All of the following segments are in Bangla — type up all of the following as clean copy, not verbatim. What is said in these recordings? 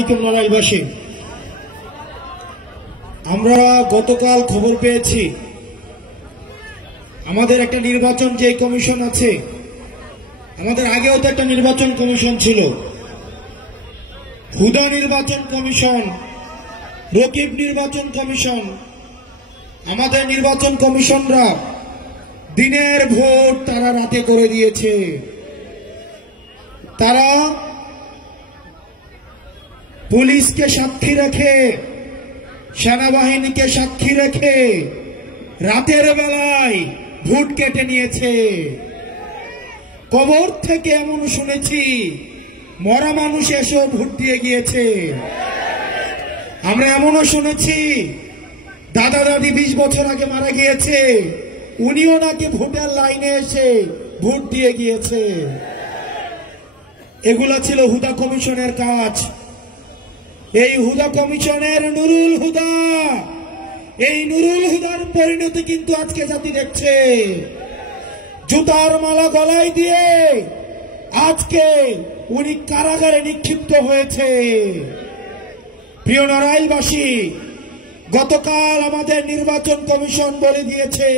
আলাইকুম নড়াইলবাসী। আমরা গতকাল খবর পেয়েছি আমাদের একটা নির্বাচন যে কমিশন আছে, আমাদের আগেও তো একটা নির্বাচন কমিশন ছিল, হুদা নির্বাচন কমিশন, রকিব নির্বাচন কমিশন। আমাদের নির্বাচন কমিশনরা দিনের ভোট তারা রাতে করে দিয়েছে। তারা পুলিশকে সাক্ষী রেখে, সেনাবাহিনীকে সাক্ষী রেখে রাতের বেলায় ভোট কেটে নিয়েছে। কবর থেকে এমন শুনেছি মরা মানুষ এসেও ভোট দিয়ে গিয়েছে। আমরা এমনও শুনেছি দাদা দাদি 20 বছর আগে মারা গিয়েছে, উনিও নাকি ভোটের লাইনে এসে ভোট দিয়ে গিয়েছে। এগুলা ছিল হুদা কমিশনের কাজ। এই হুদা কমিশনের নুরুল হুদা, এই নুরুল হুদার পরিণতি কিন্তু আজকে জাতি দেখছে। জুতার মালা গলায় দিয়ে আজকে উনি কারাগারে নিক্ষিপ্ত হয়েছে। প্রিয় নড়াইলবাসী, গতকাল আমাদের নির্বাচন কমিশন বলে দিয়েছে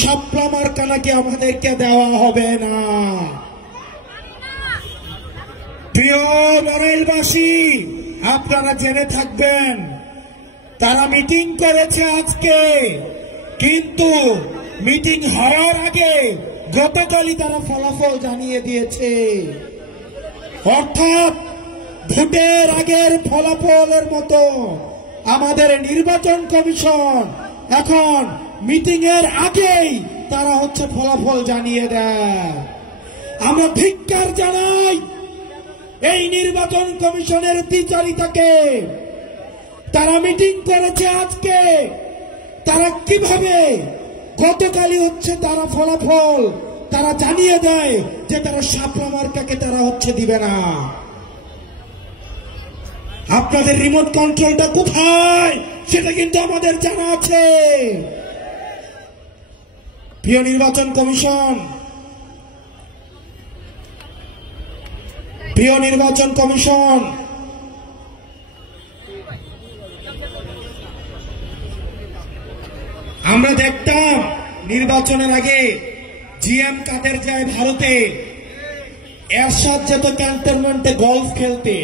শাপলা মার্কা নাকি আমাদেরকে দেওয়া হবে না। প্রিয় নড়াইলবাসী, আপনারা জেনে থাকবেন তারা মিটিং করেছে আজকে, কিন্তু মিটিং হওয়ার আগে গতকালই তারা ফলাফল জানিয়ে দিয়েছে। অর্থাৎ ভোটের আগের ফলাফলের মতো আমাদের নির্বাচন কমিশন এখন মিটিং এর আগেই তারা ফলাফল জানিয়ে দেয়। আমরা ধিক্কার জানাই এই নির্বাচন কমিশনের দ্বিচারিতাকে। তারা মিটিং করেছে আজকে, তারা কিভাবে গতকালই তারা ফলাফল তারা জানিয়ে দেয় যে তারা শাপলা মার্কাকে তারা দিবে না। আপনাদের রিমোট কন্ট্রোলটা কোথায় সেটা কিন্তু আমাদের জানা আছে। প্রিয় নির্বাচন কমিশন, প্রিয় নির্বাচন কমিশন, আমরা দেখতাম নির্বাচনের আগে জিএম কাদের যায় ভারতে, এরশাদ যেত ক্যান্টনমেন্টে গলফ খেলতে।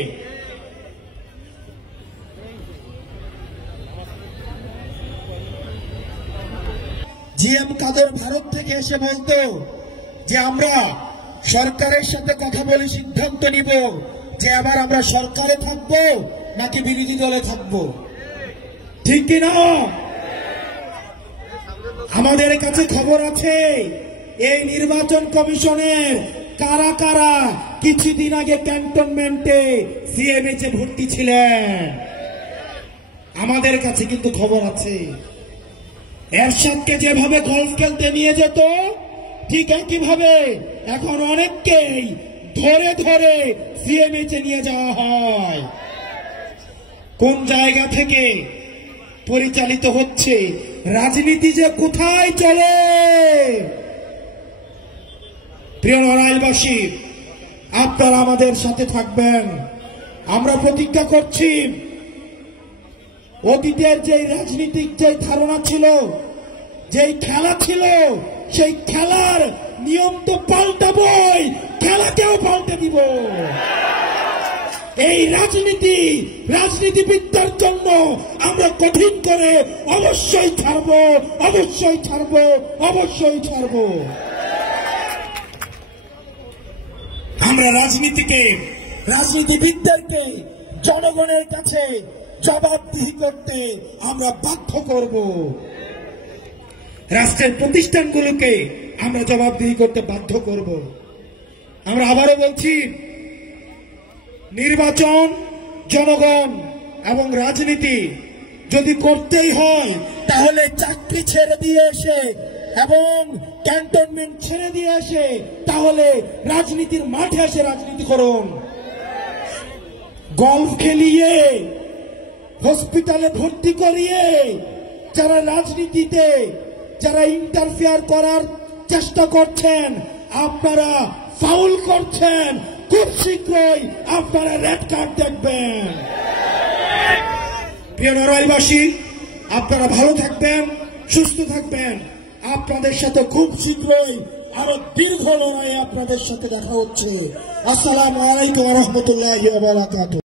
জিএম কাদের ভারত থেকে এসে বলতো যে আমরা সরকারের সাথে কথা বলে সিদ্ধান্ত নিব যে আবার আমরা সরকারে থাকবো নাকি বিরোধী দলে থাকবো। ঠিক কিনা? আমাদের কাছে খবর আছে এই নির্বাচন কমিশনের কারা কারা কিছুদিন আগে ক্যান্টনমেন্টে সিএমএইচে ভর্তি ছিলেন। আমাদের কাছে কিন্তু খবর আছে। এরশাদকে যেভাবে গলফ খেলতে নিয়ে যেত, ঠিক একইভাবে এখন অনেককেই ধরে ধরে সিএমএইচে নিয়ে যাওয়া হয়। কোন জায়গা থেকে পরিচালিত হচ্ছে রাজনীতি যে কোথায় চলে। প্রিয় নড়াইলবাসী, আপনারা আমাদের সাথে থাকবেন। আমরা প্রতিজ্ঞা করছি অতীতের যে রাজনীতিক যে ধারণা ছিল, যেই খেলা ছিল, সেই খেলার নিয়ম তো পাল্টাবই, খেলাকেও পাল্টে দিব। এই রাজনীতিবিদদের জন্য আমরা কঠিন করে অবশ্যই ছাড়বো, অবশ্যই ছাড়বো, অবশ্যই ছাড়বো। আমরা রাজনীতিবিদদেরকে জনগণের কাছে জবাবদিহি করতে আমরা বাধ্য করব। রাষ্ট্রের প্রতিষ্ঠানগুলোকে আমরা জবাবদিহি করতে বাধ্য করব। আমরা আবারও বলছি, নির্বাচন, জনগণ এবং রাজনীতি যদি করতেই হয় তাহলে চাকরি ছেড়ে দিয়ে এসে এবং ক্যান্টনমেন্ট ছেড়ে দিয়ে এসে তাহলে রাজনীতির মাঠে এসে রাজনীতি করুন। গলফ খেলিয়ে, হসপিটালে ভর্তি করিয়ে যারা রাজনীতিতে যারা ইন্টারফেয়ার করার চেষ্টা করছেন, আপনারা ফাউল করছেন, খুব শীঘ্রই আপনারা রেড কার্ড দেখবেন। প্রিয় নড়াইলবাসী, আপনারা ভালো থাকবেন, সুস্থ থাকবেন। আপনাদের সাথে খুব শীঘ্রই আরো দীর্ঘ লড়াইয়ে আপনাদের সাথে দেখা হচ্ছে। আসসালামু আলাইকুম ওয়া রাহমাতুল্লাহি ওয়া বারাকাতুহু।